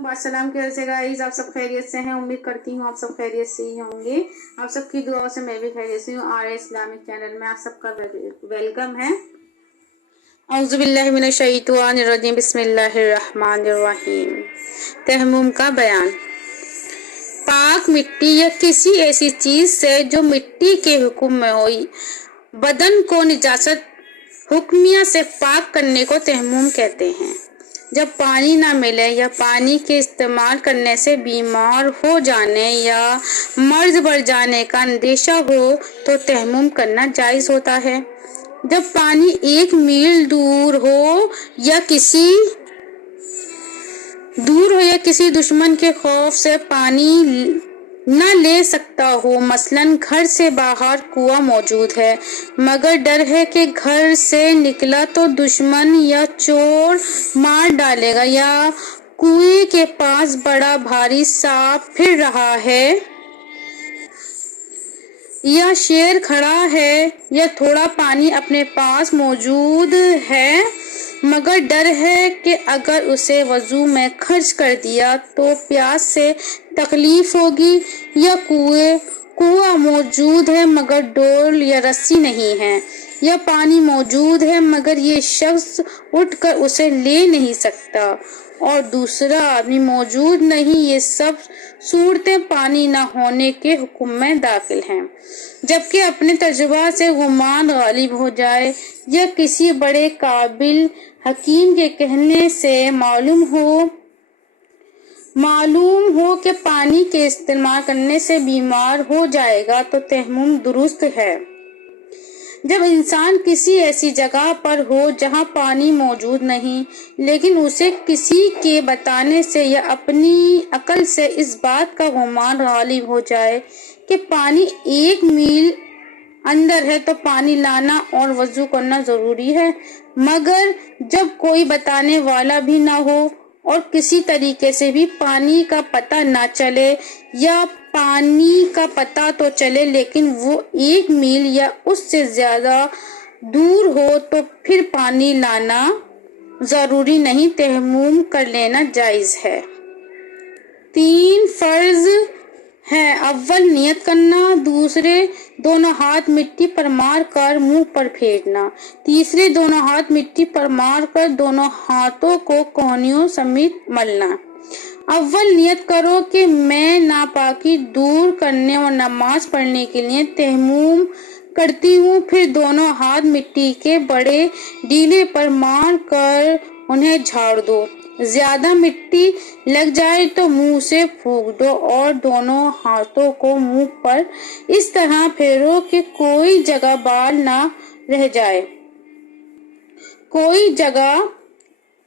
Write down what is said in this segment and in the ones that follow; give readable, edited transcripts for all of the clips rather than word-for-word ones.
अस्सलाम कैसे गाइस, आप सब खैरियत से हैं। उम्मीद करती हूँ आप सब खैरियत से ही होंगे। आप सबकी दुआओं से मैं भी खैरियत से हूँ। आर इस्लामिक चैनल में आप सबका वेलकम है। औज़ु बिल्लाहि मिनश शैतानिर रजीम, बिस्मिल्लाहिर रहमानिर रहीम। तयम्मुम का बयान। पाक मिट्टी या किसी ऐसी चीज से जो मिट्टी के हुक्म में हो बदन को निजासत हुक्मिया से पाक करने को तयम्मुम कहते हैं। जब पानी ना मिले या पानी के इस्तेमाल करने से बीमार हो जाने या मर्ज बढ़ जाने का अंदेशा हो तो तयम्मुम करना जायज़ होता है। जब पानी 1 मील दूर हो या किसी दुश्मन के खौफ से पानी न ले सकता हो, मसलन घर से बाहर कुआं मौजूद है मगर डर है कि घर से निकला तो दुश्मन या चोर मार डालेगा, या कुएं के पास बड़ा भारी सांप फिर रहा है, या शेर खड़ा है, या थोड़ा पानी अपने पास मौजूद है मगर डर है कि अगर उसे वजू में खर्च कर दिया तो प्यास से तकलीफ होगी, या कुआं मौजूद है मगर डोल या रस्सी नहीं है, या पानी मौजूद है मगर ये शख्स उठकर उसे ले नहीं सकता और दूसरा आदमी मौजूद नहीं। ये सब सूरतें पानी न होने के हुक्म में दाखिल हैं। जबकि अपने तजुर्बा से गुमान गालिब हो जाए या किसी बड़े काबिल हकीम के कहने से मालूम हो कि पानी के इस्तेमाल करने से बीमार हो जाएगा तो तयम्मुम दुरुस्त है। जब इंसान किसी ऐसी जगह पर हो जहां पानी मौजूद नहीं, लेकिन उसे किसी के बताने से या अपनी अकल से इस बात का गुमान गालिब हो जाए कि पानी 1 मील अंदर है तो पानी लाना और वजू करना जरूरी है, मगर जब कोई बताने वाला भी ना हो और किसी तरीके से भी पानी का पता ना चले, या पानी का पता तो चले लेकिन वो 1 मील या उससे ज्यादा दूर हो, तो फिर पानी लाना जरूरी नहीं, तयम्मुम कर लेना जायज है। 3 फर्ज है। अव्वल नियत करना, दूसरे दोनों हाथ मिट्टी पर मार कर मुंह पर फेरना, तीसरे दोनों हाथ मिट्टी पर मार कर दोनों हाथों को कोहनियों समेत मलना। अव्वल नियत करो कि मैं नापाकी दूर करने और नमाज पढ़ने के लिए तयम्मुम करती हूँ, फिर दोनों हाथ मिट्टी के बड़े डीले पर मार कर उन्हें झाड़ दो। ज्यादा मिट्टी लग जाए तो मुंह से फूंक दो और दोनों हाथों को मुंह पर इस तरह फेरो कि कोई जगह बाल ना रह जाए, कोई जगह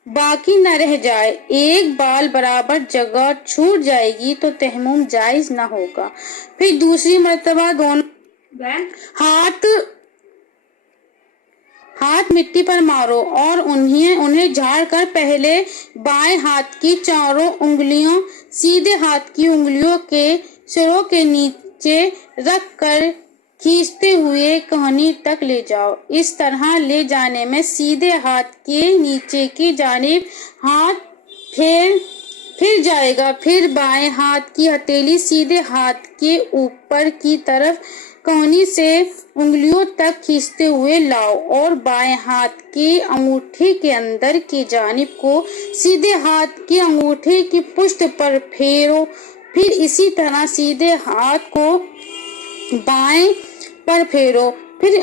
बाकी न रह जाए। एक बाल बराबर जगह छूट जाएगी तो तयम्मुम जायज न होगा। फिर दूसरी मर्तबा दोनों हाथ मिट्टी पर मारो और उन्हें झाड़ कर पहले बाएं हाथ की चारों उंगलियों सीधे हाथ की उंगलियों के सिरों के नीचे रख कर खींचते हुए कोहनी तक ले जाओ। इस तरह ले जाने में सीधे हाथ के नीचे की जानिब हाथ फिर जाएगा। फिर बाएं हाथ की हथेली सीधे हाथ के ऊपर की तरफ कोहनी से उंगलियों तक खींचते हुए लाओ और बाएं हाथ की अंगूठे के अंदर की जानिब को सीधे हाथ की अंगूठे की पुष्ट पर फेरो। फिर इसी तरह सीधे हाथ को बाएं पर फेरो। फिर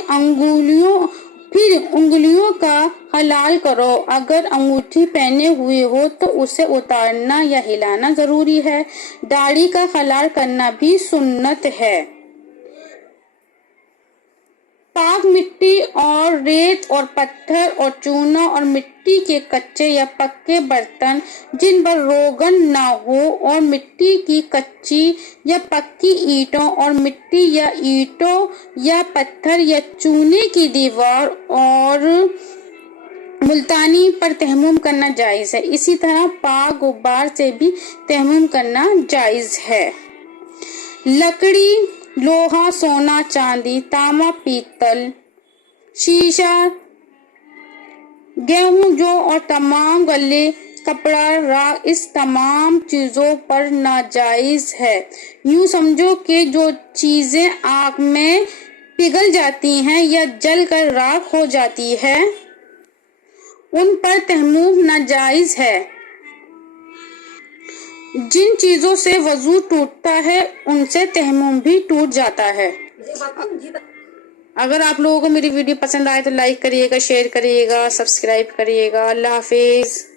उंगलियों का हलाल करो। अगर अंगूठी पहने हुए हो तो उसे उतारना या हिलाना जरूरी है। दाढ़ी का हलाल करना भी सुन्नत है। पाक मिट्टी और रेत और पत्थर और चूना और मिट्टी के कच्चे या पक्के बर्तन जिन पर रोगन ना हो, और मिट्टी की कच्ची या पक्की ईंटों और मिट्टी या ईंटों या पत्थर या चूने की दीवार और मुल्तानी पर तयम्मुम करना जायज है। इसी तरह पाक गुब्बार से भी तयम्मुम करना जायज है। लकड़ी, लोहा, सोना, चांदी, तांबा, पीतल, शीशा, गेहूं, जौ और तमाम गले کپڑا، راکھ، اس تمام چیزوں پر ناجائز ہے۔ یوں سمجھو کہ جو چیزیں آگ میں پگھل جاتی ہیں یا جل کر راکھ ہو جاتی ہیں ان پر تیمم ناجائز ہے۔ جن چیزوں سے وضو ٹوٹتا ہے ان سے تیمم بھی ٹوٹ جاتا ہے۔ اگر آپ لوگوں کو میری ویڈیو پسند آئے تو لائک کریے گا، شیئر کریے گا، سبسکرائب کریے گا۔ اللہ حافظ۔